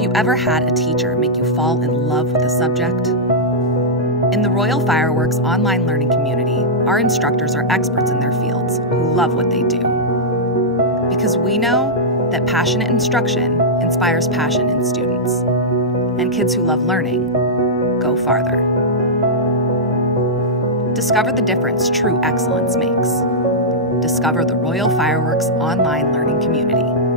you ever had a teacher make you fall in love with a subject? In the Royal Fireworks online learning community, our instructors are experts in their fields who love what they do. Because we know that passionate instruction inspires passion in students, and kids who love learning go farther. Discover the difference true excellence makes. Discover the Royal Fireworks online learning community.